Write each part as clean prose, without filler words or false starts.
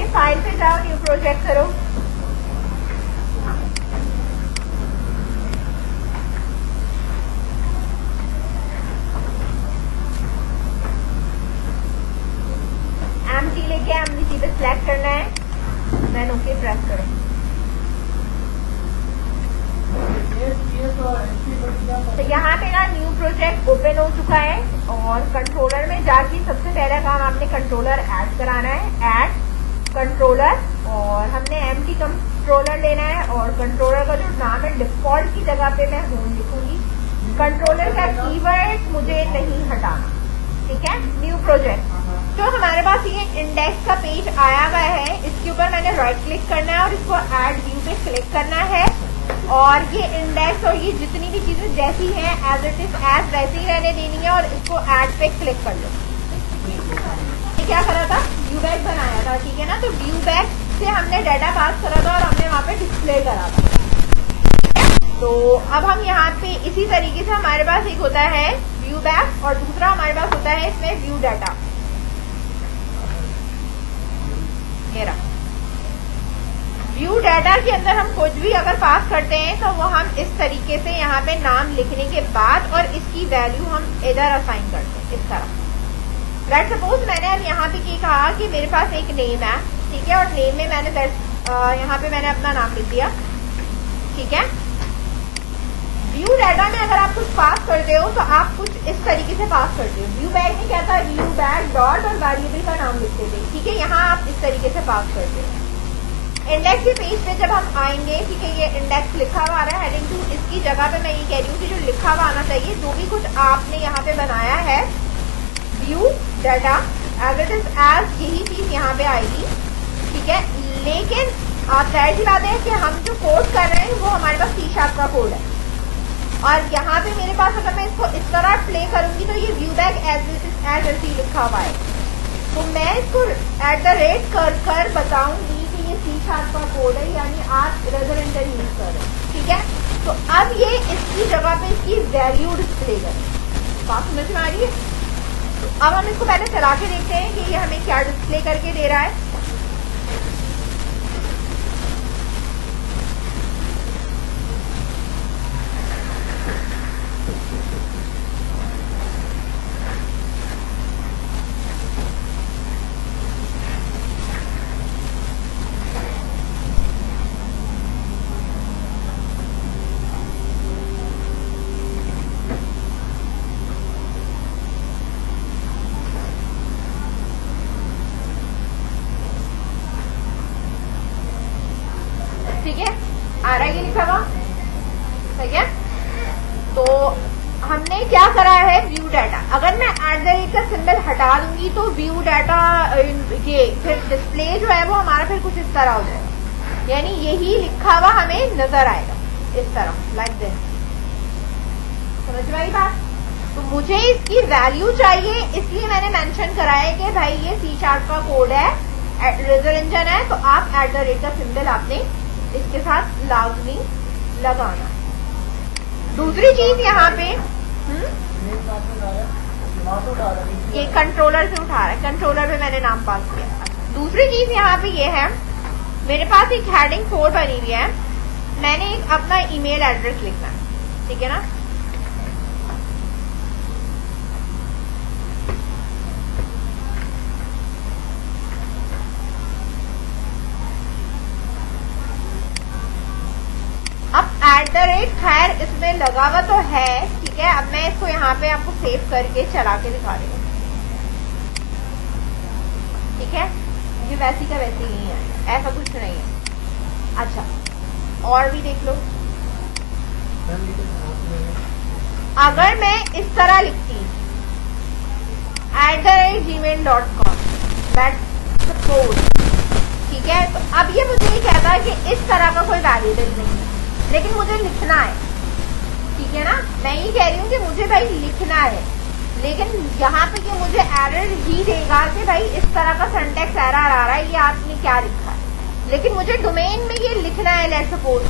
Okay, file पे जाओ, new project करो। एमटी लेके एमटी पे सिलेक्ट करना है, देन ओके प्रेस करो। तो यहाँ पे ना न्यू प्रोजेक्ट ओपन हो चुका है और कंट्रोलर में जाके सबसे पहला काम आपने कंट्रोलर ऐड कराना है, ऐड कंट्रोलर, और हमने एमटी कंट्रोलर लेना है और कंट्रोलर का जो नाम है डिफॉल्ट की जगह पे मैं होम लिखूंगी। कंट्रोलर का कीवर्ड मुझे नहीं हटाना, ठीक है। न्यू प्रोजेक्ट, तो हमारे पास ये इंडेक्स का पेज आया हुआ है, इसके ऊपर मैंने राइट क्लिक करना है और इसको ऐड व्यू पे क्लिक करना है और ये इंडेक्स और ये जितनी भी चीजें जैसी हैं एज इट इज एज वैसे ही रहने देनी है और इसको ऐड पे क्लिक कर लो। ये क्या करा था, व्यू बैग बनाया था, ठीक है ना। तो व्यू बैग से हमने डाटा पास करा था और हमने वहाँ पे डिस्प्ले करा था, ठीक है। तो अब हम यहाँ पे इसी तरीके से हमारे पास एक होता है व्यू बैग और दूसरा हमारे पास होता है इसमें व्यू डाटा। मेरा व्यू डाटा के अंदर हम कुछ भी अगर पास करते हैं तो वो हम इस तरीके से यहाँ पे नाम लिखने के बाद और इसकी वैल्यू हम इधर असाइन करते हैं इस तरह। लेट्स सपोज मैंने अब यहाँ पे ये कहा कि मेरे पास एक नेम है, ठीक है, और नेम में मैंने यहाँ पे मैंने अपना नाम लिख दिया, ठीक है। व्यू डाटा में अगर आप कुछ पास करते हो तो आप कुछ इस तरीके से पास करते हो। व्यू बैग में क्या था, व्यू बैग डॉट और वेरिएबल का नाम लिखते थे, ठीक है। यहाँ आप इस तरीके से पास करते हो। इंडेक्स के पेज पे जब हम आएंगे, ठीक है, ये इंडेक्स लिखा हुआ आ रहा है हेडिंग 2, इसकी जगह पे मैं ये कह रही हूँ कि जो लिखा हुआ आना चाहिए, जो भी कुछ आपने यहाँ पे बनाया है view data as it is as, यही चीज यहाँ पे आएगी, ठीक है। लेकिन आप जाहिर सी बात है कि हम जो कोड कर रहे हैं वो हमारे पास C# का कोड है और यहाँ पे मेरे पास अगर मैं इसको इस तरह प्ले करूंगी तो ये व्यू बैग एज ही लिखा हुआ है। तो मैं इसको @ कर बताऊंगी कि ये C# का कोड है, यानी आप रेजोनेटर यूज कर रहे हैं, ठीक है। तो अब ये इसकी जगह पे इसकी वैल्यू डिस्प्ले करें। बात समझ में आ रही है? तो अब हम इसको पहले चला के देखते हैं कि ये हमें क्या डिस्प्ले करके दे रहा है। ठीक है, आ रहा है ये लिखा हुआ, ठीक है। तो हमने क्या करा है, व्यू डाटा, अगर मैं @ का सिंबल हटा दूंगी तो व्यू डाटा ये फिर डिस्प्ले जो है वो हमारा फिर कुछ इस तरह हो जाएगा, यानी यही लिखा हुआ हमें नजर आएगा इस तरह, लाइक दिस। समझ में आई बात? तो मुझे इसकी वैल्यू चाहिए, इसलिए मैंने मेंशन करा है कि भाई ये C# का कोड है, रेजर इंजन है, तो आप @ का सिंबल आपने इसके साथ लाजमी लगाना। दूसरी चीज यहाँ पे ये कंट्रोलर से उठा रहा है, कंट्रोलर पे मैंने नाम पास किया। दूसरी चीज यहाँ पे ये है, मेरे पास एक हेडिंग 4 बनी हुई है, मैंने एक अपना ईमेल एड्रेस लिखना है, ठीक है ना। @ खैर इसमें लगा हुआ तो है, ठीक है। अब मैं इसको यहाँ पे आपको सेव करके चला के दिखा रही हूँ, ठीक है। ये वैसी का वैसे ही है, ऐसा कुछ नहीं है। अच्छा, और भी देख लो, अगर मैं इस तरह लिखती @gmail.com, दैट्स द कोड, ठीक है। तो अब ये मुझे ये कहता है कि इस तरह का कोई वैरिएबल नहीं है, लेकिन मुझे लिखना है, ठीक है ना। मैं ये कह रही हूँ कि मुझे भाई लिखना है, लेकिन यहाँ पे कि मुझे एरर ही देगा कि भाई इस तरह का सिंटैक्स एरर आ रहा है, ये आपने क्या लिखा है, लेकिन मुझे डोमेन में ये लिखना है, लेट्स सपोज,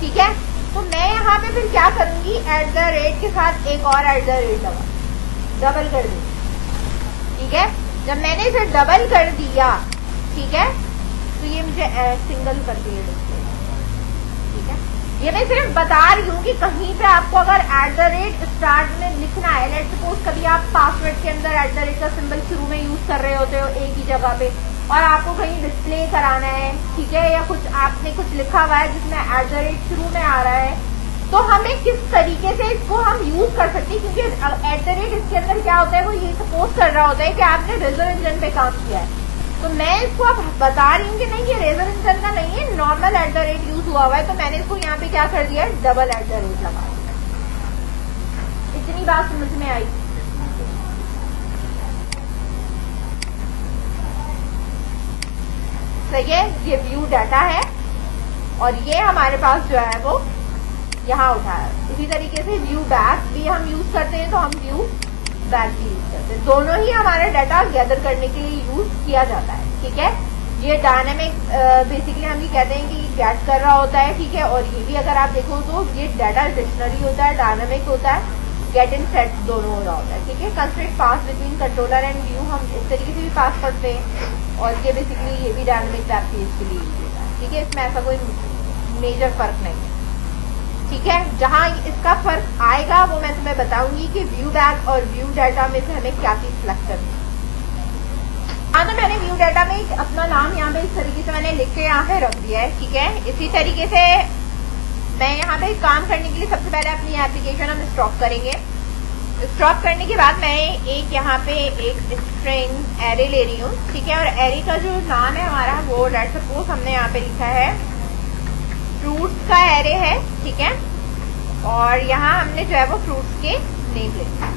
ठीक है। तो मैं यहाँ पे फिर क्या करूंगी, @ के साथ एक और @ लगा, डबल कर दूंगी, ठीक है। जब मैंने इसे डबल कर दिया, ठीक है, तो ये मुझे सिंगल करके ये डिस्प्ले, ठीक है। ये मैं सिर्फ बता रही हूँ कि कहीं पे आपको अगर @ स्टार्ट में लिखना है, लेट सपोज कभी आप पासवर्ड के अंदर @ का सिंबल शुरू में यूज कर रहे होते हो एक ही जगह पे, और आपको कहीं डिस्प्ले कराना है, ठीक है, या कुछ आपने कुछ लिखा हुआ है जिसमें @ शुरू में आ रहा है, तो हमें किस तरीके से इसको हम यूज कर सकते हैं, क्योंकि @ इसके अंदर क्या होता है, वो ये सपोज कर रहा होता है कि आपने रेजर इंजन पे काम किया है। तो मैं इसको अब बता रही हूँ कि नहीं, ये रेजर इंजन का नहीं है, नॉर्मल @ यूज हुआ हुआ है, तो मैंने इसको यहाँ पे क्या कर दिया, डबल @ लगा दिया। इतनी बात समझ में आई? सही है, ये व्यू डाटा है और ये हमारे पास जो है वो यहाँ उठा है। इसी तरीके से व्यू बैक भी हम यूज करते हैं, तो हम व्यू बैक भी यूज करते हैं। दोनों ही हमारे डाटा गैदर करने के लिए यूज किया जाता है, ठीक है। ये डायनेमिक बेसिकली हम ये कहते हैं कि गेट कर रहा होता है, ठीक है, और ये भी अगर आप देखो तो ये डाटा डिक्शनरी होता है, डायनेमिक होता है, गेट एंड सेट दोनों हो रहा होता है, ठीक है। Constraint pass between controller and view हम इस तरीके से भी पास करते हैं, और ये बेसिकली ये भी डायनेमिक वेब पेज के लिए यूज होता है, ठीक है। इसमें ऐसा कोई मेजर फर्क नहीं है, ठीक है। जहां इसका फर्क आएगा वो मैं तुम्हें बताऊंगी कि व्यू बैक और व्यू डाटा में से हमें क्या चीज सिलेक्ट करनी है। हाँ, तो मैंने व्यू डाटा में एक अपना नाम यहाँ पे इस तरीके से मैंने लिख के यहाँ पे रख दिया है, ठीक है। इसी तरीके से मैं यहाँ पे काम करने के लिए सबसे पहले अपनी एप्लीकेशन हम स्टॉप करेंगे। स्टॉप करने के बाद मैं एक यहाँ पे एक स्ट्रिंग एरे ले रही हूँ, ठीक है, और एरे का जो नाम है हमारा वो लेट्स सपोज हमने यहाँ पे लिखा है फ्रूट्स का एरे है, ठीक है, और यहाँ हमने जो है वो फ्रूट्स के नेम लिखे हैं।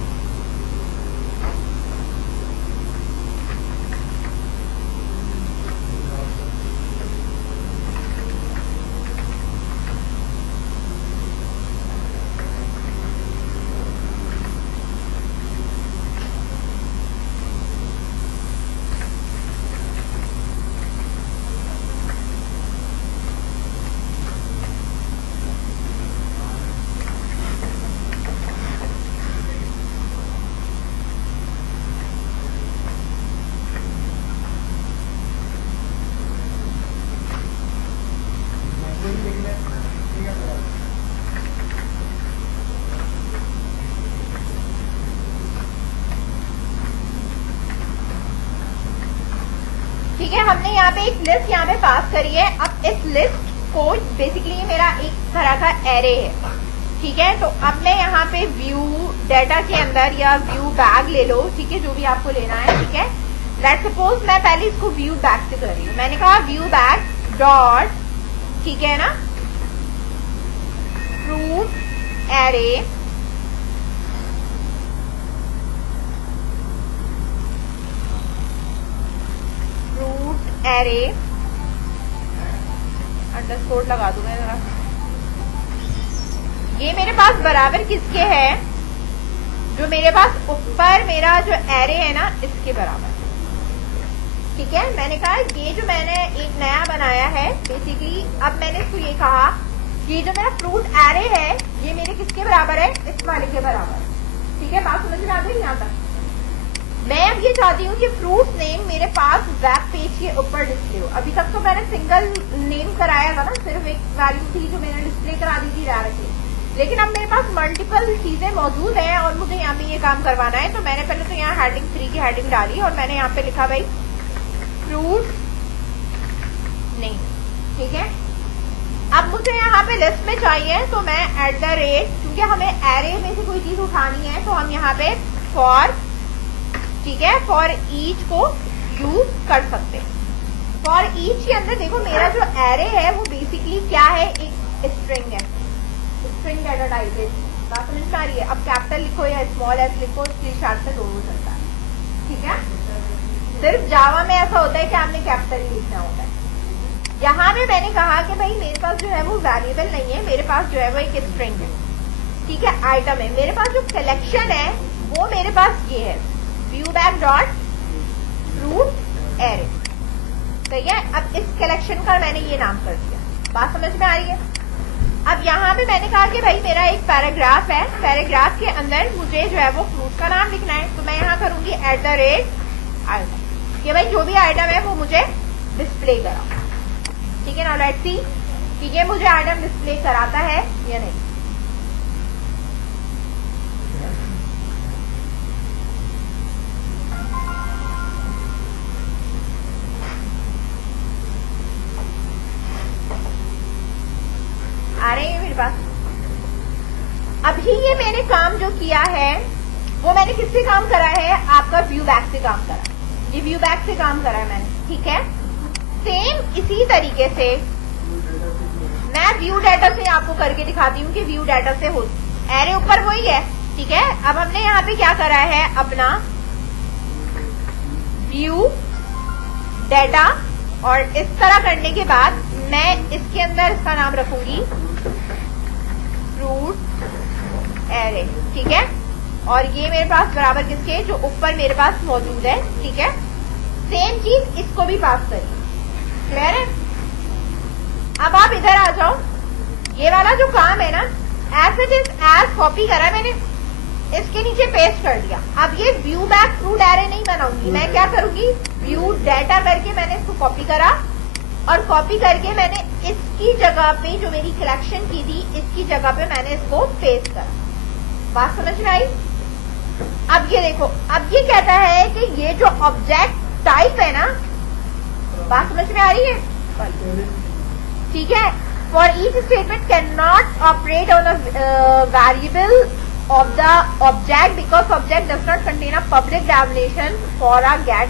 ठीक है, हमने यहाँ पे एक लिस्ट यहाँ पे पास करी है। अब इस लिस्ट को बेसिकली ये मेरा एक तरह का एरे है, ठीक है। तो अब मैं यहाँ पे व्यू डाटा के अंदर या व्यू बैग ले लो, ठीक है, जो भी आपको लेना है, ठीक है। लेट्स सपोज मैं पहले इसको व्यू बैग से कर रही हूँ। मैंने कहा व्यू बैग डॉट, ठीक है ना, फ्रूट एरे एरे अंडरस्कोर लगा दूंगा जरा। ये मेरे पास बराबर किसके है, जो मेरे पास ऊपर मेरा जो एरे है ना इसके बराबर, ठीक है। मैंने कहा ये जो मैंने एक नया बनाया है बेसिकली, अब मैंने इसको ये कहा ये जो मेरा फ्रूट एरे है ये मेरे किसके बराबर है, इस वाले के बराबर, ठीक है। बात समझ में आ गई यहाँ तक? मैं अब ये चाहती हूँ कि फ्रूट नेम मेरे पास वेब पेज के ऊपर डिस्प्ले हो। अभी तक तो मैंने सिंगल नेम कराया था ना, सिर्फ एक वैल्यू थी जो मैंने डिस्प्ले करा दी थी डायरेक्टली, लेकिन अब मेरे पास मल्टीपल चीजें मौजूद हैं और मुझे यहाँ पे ये काम करवाना है। तो मैंने पहले तो यहाँ हेडिंग 3 की हेडिंग डाली और मैंने यहाँ पे लिखा भाई फ्रूट नेम, ठीक है। अब मुझे यहाँ पे लिस्ट में चाहिए तो मैं @ क्योंकि हमें एरे में से कोई चीज उठानी है तो हम यहाँ पे फॉर, ठीक है, फॉर ईच को यूज कर सकते हैं। फॉर ईच के अंदर देखो मेरा जो एरे है वो बेसिकली क्या है, एक स्ट्रिंग है, स्ट्रिंग डाटा टाइप है। बात समझ में आ रही है? अब कैपिटल लिखो या स्मॉल एस लिखो, स्क्रीन शॉट से दोनों चलता है, ठीक है। सिर्फ जावा में ऐसा होता है कि आपने कैपिटल ही लिखना होता है। यहाँ पे मैंने कहा कि भाई मेरे पास जो है वो वेरिएबल नहीं है, मेरे पास जो है वो एक स्ट्रिंग है, ठीक है, आइटम है। मेरे पास जो कलेक्शन है वो मेरे पास ये है view bag dot fruit array, सही है। अब इस कलेक्शन का मैंने ये नाम कर दिया। बात समझ में आ रही है? अब यहाँ पे मैंने कहा कि भाई मेरा एक पैराग्राफ है, पैराग्राफ के अंदर मुझे जो है वो फ्रूट का नाम लिखना है, तो मैं यहाँ करूंगी @ आइटम, कि भाई जो भी आइटम है वो मुझे डिस्प्ले कराओ। ठीक है ना, लेट्स सी कि ये मुझे आइटम डिस्प्ले कराता है या नहीं। आ रहे हैं मेरे पास। अभी ये मैंने काम जो किया है वो मैंने किससे काम करा है, आपका व्यू बैक से काम करा, ये व्यू बैक से काम करा है मैंने। ठीक है, सेम इसी तरीके से मैं व्यू डाटा से आपको करके दिखाती हूँ कि व्यू डाटा से हो, एरे ऊपर वही है। ठीक है, अब हमने यहाँ पे क्या करा है, अपना व्यू डाटा, और इस तरह करने के बाद मैं इसके अंदर इसका नाम रखूंगी फ्रूट एरे। ठीक है, और ये मेरे पास बराबर किसके, जो ऊपर मेरे पास मौजूद है। ठीक है, सेम चीज इसको भी पास करिए। क्लियर है? अब आप इधर आ जाओ, ये वाला जो काम है ना, as it is as copy करा मैंने, इसके नीचे पेस्ट कर दिया। अब ये व्यू बैक फ्रूट एरे नहीं बनाऊंगी, मैं क्या करूंगी, व्यू डाटा करके मैंने इसको कॉपी करा, और कॉपी करके मैंने इसकी जगह पे जो मेरी कलेक्शन की थी, इसकी जगह पे मैंने इसको पेस्ट करा। बात समझ में आई? अब ये देखो, अब ये कहता है कि ये जो ऑब्जेक्ट टाइप है ना, बात समझ में आ रही है? ठीक है, for each statement can not operate on a variable of the object because object does not contain a public definition for a get.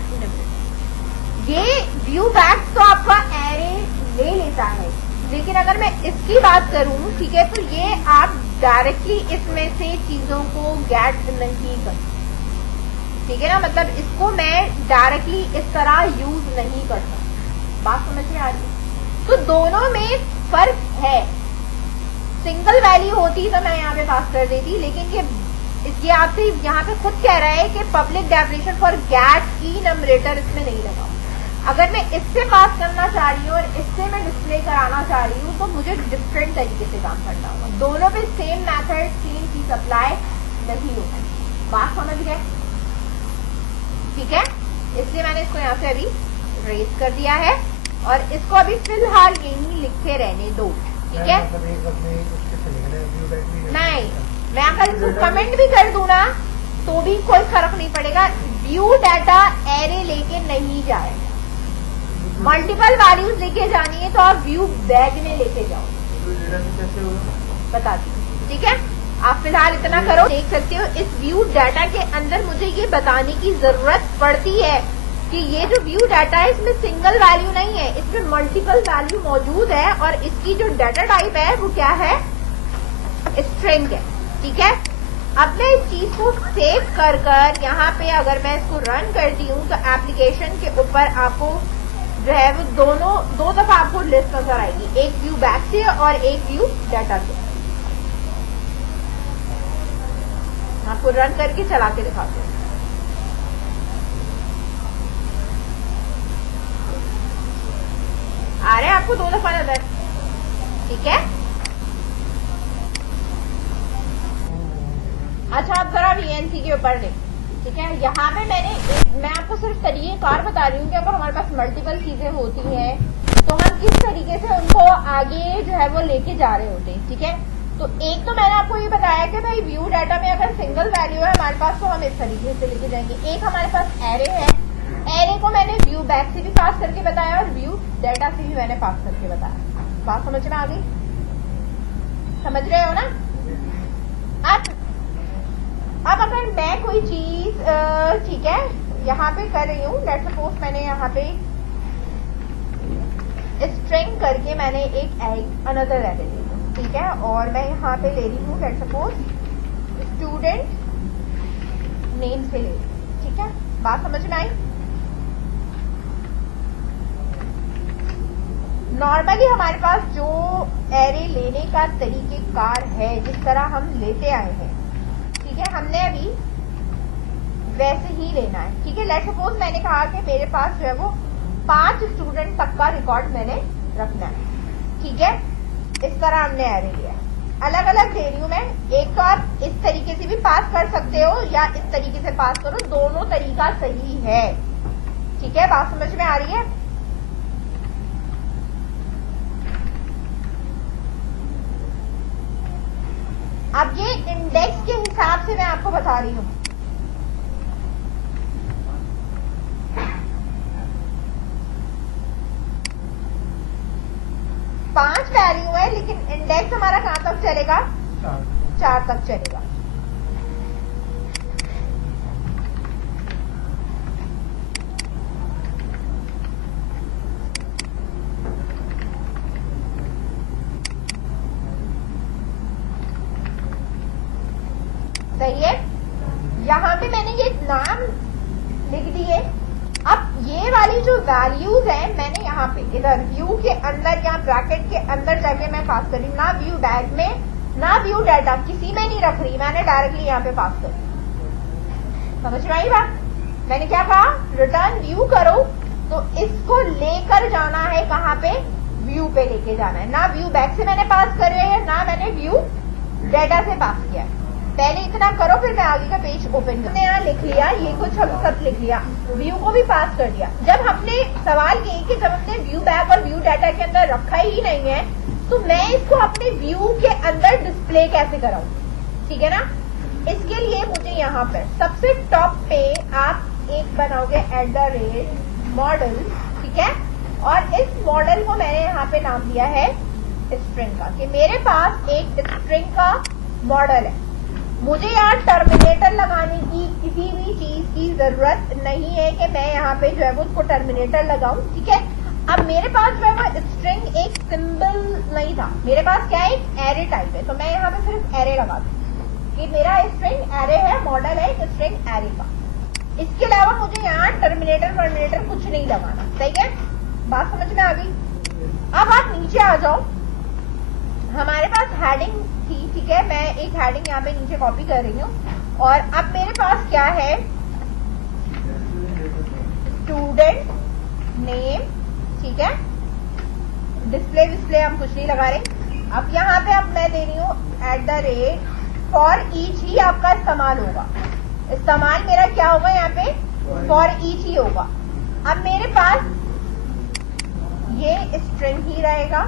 ये व्यू बैक तो आपका एरे ले लेता है, लेकिन अगर मैं इसकी बात करूं, ठीक है, तो ये आप डायरेक्टली इसमें से चीजों को गेट नहीं कर, ठीक है ना, मतलब इसको मैं डायरेक्टली इस तरह यूज नहीं करता। बात समझ में आ रही है? तो दोनों में फर्क है। सिंगल वैल्यू होती तो मैं यहाँ पे पास कर देती, लेकिन ये आपसे यहाँ पे खुद कह रहा है कि पब्लिक डेफिनेशन फॉर गेट की नंबरेटर इसमें नहीं लगा। अगर मैं इससे पास करना चाह रही हूँ और इससे मैं डिस्प्ले कराना चाह रही हूँ, तो मुझे डिफरेंट तरीके से काम करना होगा। दोनों पे सेम मेथड सेम चीज अप्लाई नहीं होगा। बात समझ गए? ठीक है, इसलिए मैंने इसको यहाँ से अभी रेज कर दिया है, और इसको अभी फिलहाल यही लिखे रहने दो। ठीक है, नहीं, मैं अगर इसको कमेंट भी कर दूं ना तो भी कोई फर्क नहीं पड़ेगा। व्यू डाटा एरे लेके नहीं जाएगा, मल्टीपल वैल्यूज लेके जानी है तो आप व्यू बैग में लेके जाओ। बता दी, ठीक है, आप फिलहाल इतना करो। देख सकते हो इस व्यू डाटा के अंदर मुझे ये बताने की जरूरत पड़ती है कि ये जो व्यू डाटा है इसमें सिंगल वैल्यू नहीं है, इसमें मल्टीपल वैल्यू मौजूद है, और इसकी जो डाटा टाइप है वो क्या है, स्ट्रिंग है। ठीक है, अब मैं इस चीज को सेव कर यहाँ पे अगर मैं इसको रन करती हूँ तो एप्लीकेशन के ऊपर आपको जो है वो दो दफा आपको लिस्ट नजर आएगी, एक व्यू बैक से और एक व्यू डाटा से। आपको रन करके चला के दिखाते हैं। आ रहे हैं आपको दो दफा नजर? ठीक है, अच्छा आप जरा वीएनसी के ऊपर देखें। ठीक है, यहाँ पे मैं आपको सिर्फ तरीक़ेकार बता रही हूँ कि अगर हमारे पास मल्टीपल चीजें होती हैं तो हम किस तरीके से उनको आगे जो है वो लेके जा रहे होते हैं। ठीक है, तो एक तो मैंने आपको ये बताया कि भाई व्यू डाटा में अगर सिंगल वैल्यू है हमारे पास तो हम इस तरीके से लेके जाएंगे। एक हमारे पास एरे है, एरे को मैंने व्यू बैक से भी पास करके बताया और व्यू डाटा से भी मैंने पास करके बताया। बात समझ में आ गई? समझ रहे हो ना? अब अगर मैं कोई चीज ठीक है यहाँ पे कर रही हूँ, लेट्स सपोज मैंने यहाँ पे स्ट्रिंग करके मैंने एक अनदर एरे ले ली, ठीक है, और मैं यहाँ पे ले रही हूँ लेट्स सपोज स्टूडेंट नेम से ले ली। ठीक है, बात समझ में आई? नॉर्मली हमारे पास जो एरे लेने का तरीकेकार है, जिस तरह हम लेते आए हैं, ठीक है, हमने अभी वैसे ही लेना है। ठीक है, लेट्स सपोज मैंने कहा कि मेरे पास जो है वो 5 स्टूडेंट तक का रिकॉर्ड मैंने रखना है। ठीक है, इस तरह हमने एरे लिया। अलग अलग दे रही हूं मैं, एक तो आप इस तरीके से भी पास कर सकते हो या इस तरीके से पास करो, दोनों तरीका सही है। ठीक है, बात समझ में आ रही है? अब ये इंडेक्स के हिसाब से मैं आपको बता रही हूं। पांच वैल्यू है, लेकिन इंडेक्स हमारा कहां तक चलेगा? 4 तक चलेगा। सही है। यहां पे मैंने ये नाम लिख दिए। अब ये वाली जो वैल्यूज है मैंने यहाँ पे इधर व्यू के अंदर या ब्रैकेट के अंदर जाके मैं पास कर रही हूँ, ना व्यू बैग में ना व्यू डाटा किसी में नहीं रख रही, मैंने डायरेक्टली यहाँ पे पास कर दी। समझ में आई बात? मैंने क्या कहा? रिटर्न व्यू करो तो इसको लेकर जाना है कहाँ पे? व्यू पे लेके जाना है। ना व्यू बैग से मैंने पास कर रही है, ना मैंने व्यू डाटा से पास किया है। पहले इतना करो, फिर मैं आगे का पेज ओपन करते हैं। यहाँ लिख लिया, ये कुछ हम सब लिख लिया, व्यू को भी पास कर दिया। जब हमने सवाल किए कि जब हमने व्यू बैग और व्यू डाटा के अंदर रखा ही नहीं है तो मैं इसको अपने व्यू के अंदर डिस्प्ले कैसे कराऊं? ठीक है ना? इसके लिए मुझे यहाँ पर सबसे टॉप पे आप एक बनाओगे @मॉडल, ठीक है? और इस मॉडल को मैंने यहाँ पे नाम दिया है स्ट्रिंग का, कि मेरे पास एक स्ट्रिंग का मॉडल है। मुझे यहाँ टर्मिनेटर लगाने की किसी भी चीज की जरूरत नहीं है कि मैं यहाँ पे जो है वो उसको टर्मिनेटर लगाऊं, ठीक है? अब मेरे पास जो है वो स्ट्रिंग एक सिंबल नहीं था, मेरे पास क्या है? एक एरे टाइप है, तो मैं यहाँ पे सिर्फ एरे लगा दूं कि मेरा स्ट्रिंग एरे है, मॉडल है स्ट्रिंग एरे का। इसके अलावा मुझे यहाँ टर्मिनेटर कुछ नहीं लगाना। सही है? बात समझ में आ गई? अब आप नीचे आ जाओ। हमारे पास हेडिंग थी, ठीक है? मैं एक हेडिंग यहाँ पे नीचे कॉपी कर रही हूँ। और अब मेरे पास क्या है? स्टूडेंट नेम, ठीक है? डिस्प्ले हम कुछ नहीं लगा रहे। अब यहाँ पे अब मैं दे रही हूँ फॉर ईच ही आपका इस्तेमाल होगा। इस्तेमाल मेरा क्या होगा यहाँ पे? फॉर ईच ही होगा। अब मेरे पास ये स्ट्रिंग ही रहेगा।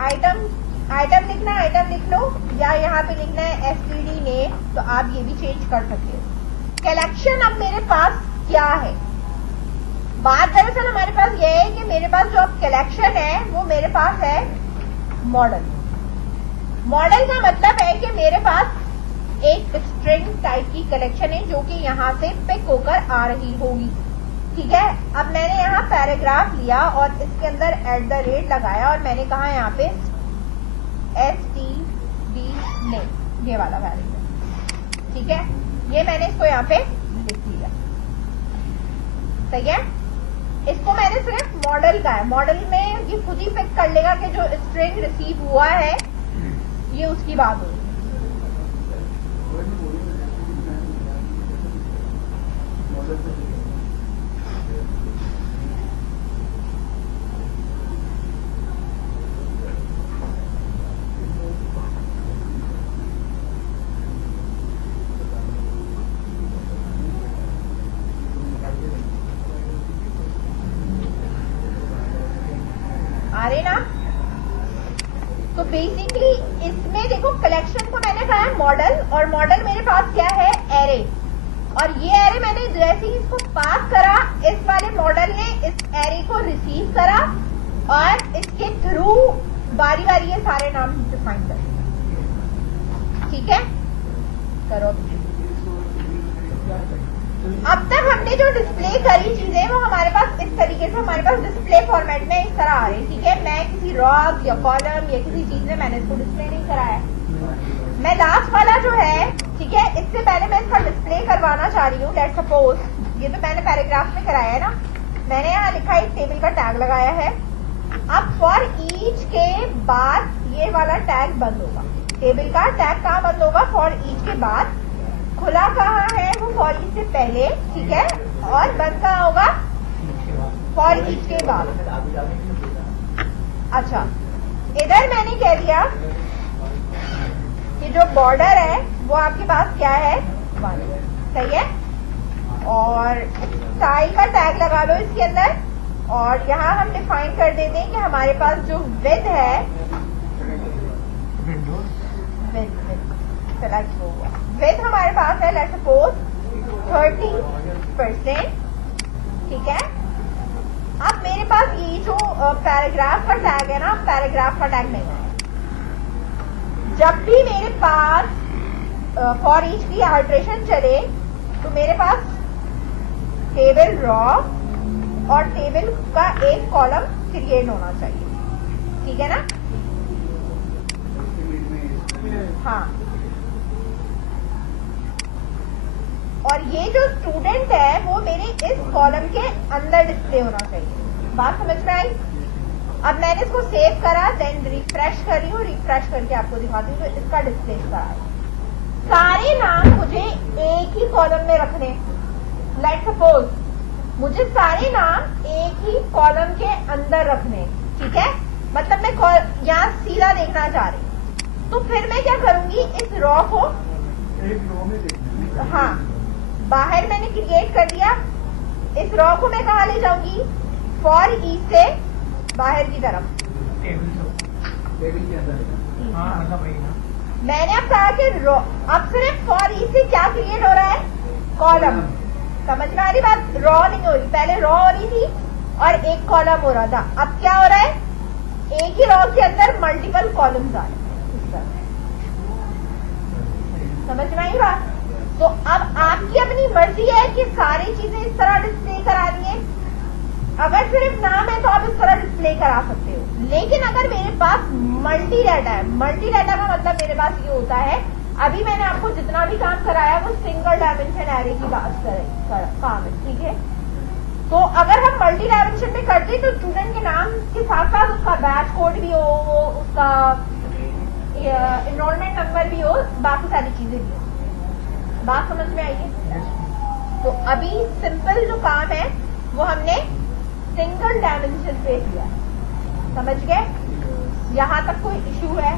आइटम लिखना, आइटम लिख लो, या यहाँ पे लिखना है std नेम, तो आप ये भी चेंज कर सकते हो। कलेक्शन अब मेरे पास क्या है? बात दरअसल हमारे पास ये है कि मेरे पास जो अब कलेक्शन है वो मेरे पास है मॉडल। मॉडल का मतलब है कि मेरे पास एक स्ट्रिंग टाइप की कलेक्शन है जो कि यहाँ से पिक होकर आ रही होगी, ठीक है? अब मैंने यहाँ पैराग्राफ लिया और इसके अंदर @ लगाया और मैंने कहा यहाँ पे std नेम, ये वाला वैल्यू, ठीक है? ये मैंने इसको यहाँ पे लिख लिया। सही है? इसको मैंने सिर्फ मॉडल का है, मॉडल में ये खुद ही पिक कर लेगा कि जो स्ट्रिंग रिसीव हुआ है ये उसकी बात होगी। आ रहे ना? तो बेसिकली इसमें देखो कलेक्शन को मैंने कहा है मॉडल, और मॉडल मेरे पास क्या है? एरे। और ये एरे मैंने जैसे ही इसको पास करा, इस वाले मॉडल ने इस एरे को रिसीव करा और इसके थ्रू बारी बारी ये सारे नाम डिफाइन कर। ठीक है? करो। अब तक हमने जो डिस्प्ले करी चीजें वो हमारे पास इस तरीके से हमारे पास डिस्प्ले फॉर्मेट में इस तरह आ रही। ठीक है? मैं किसी रॉ या कॉलम या किसी चीज में मैंने इसको डिस्प्ले नहीं कराया। मैं लास्ट वाला जो है, ठीक है, इससे पहले मैं इसका डिस्प्ले करवाना चाह रही हूँ। लेट्स सपोज ये तो मैंने पैराग्राफ में कराया है ना, मैंने यहाँ लिखा एक टेबल का टैग लगाया है। अब फॉर ईच के बाद ये वाला टैग बंद होगा। टेबल का टैग कहाँ बंद होगा? फॉर ईच के बाद। खुला कहाँ है? वो फॉर ईच से पहले, ठीक है, और बंद कहाँ होगा? फॉर ईच के बाद। अच्छा, इधर मैंने कह दिया कि जो बॉर्डर है वो आपके पास क्या है? 1। सही है? और स्टाइल का टैग लगा लो इसके अंदर, और यहाँ हम डिफाइन कर देते हैं कि हमारे पास जो विड्थ है सेलेक्ट हुआ। विद हमारे पास है लेट्स सपोज 30%, ठीक है। अब मेरे पास ये जो पैराग्राफ का टैग है ना, पैराग्राफ का टैग नहीं है। जब भी मेरे पास फॉर ईच की आइटरेशन चले तो मेरे पास टेबल रॉ और टेबल का एक कॉलम क्रिएट होना चाहिए, ठीक है ना। हाँ, और ये जो स्टूडेंट है वो मेरे इस कॉलम के अंदर डिस्प्ले होना चाहिए। बात समझ में आई? अब मैंने इसको सेव करा, देन रिफ्रेश कर रही हूँ, रिफ्रेश करके आपको दिखाती हूँ तो इसका डिस्प्ले करा है। सारे नाम मुझे एक ही कॉलम में रखने। लेट्स सपोज मुझे सारे नाम एक ही कॉलम के अंदर रखने, ठीक है। मतलब मैं यहाँ सीधा देखना चाह रही हूँ, तो फिर मैं क्या करूंगी, इस रॉ को एक रो में देखना। हाँ, बाहर मैंने क्रिएट कर दिया। इस रॉ को मैं कहाँ ले जाऊंगी, फॉर ई से बाहर की तरफ, टेबल के अंदर। हाँ, मतलब वही ना। मैंने अब कहा कि रॉ, अब सिर्फ फॉर ई से क्या क्रिएट हो रहा है, कॉलम। समझ में आ रही बात? रॉ नहीं हो रही, पहले रॉ हो रही थी और एक कॉलम हो रहा था। अब क्या हो रहा है, एक ही रॉ के अंदर मल्टीपल कॉलम्स आ रहे हैं। समझ में आई बात? तो अब आपकी अपनी मर्जी है कि सारी चीजें इस तरह डिस्प्ले करानी है। अगर सिर्फ नाम है तो आप इस तरह डिस्प्ले करा सकते हो, लेकिन अगर मेरे पास मल्टी डाटा है, मल्टी डाटा का मतलब मेरे पास ये होता है, अभी मैंने आपको जितना भी काम कराया वो सिंगल डायमेंशन एरे की बात काम है, ठीक है। तो अगर हम मल्टी डायमेंशन में करते तो स्टूडेंट के नाम के साथ साथ उसका बैच कोड भी हो, उसका एनरोलमेंट नंबर भी हो, बाकी सारी चीजें भी हो। बात समझ में आई है? तो अभी सिंपल जो काम है वो हमने सिंगल डायमेंशन पे किया, समझ गए? यहां तक कोई इश्यू है?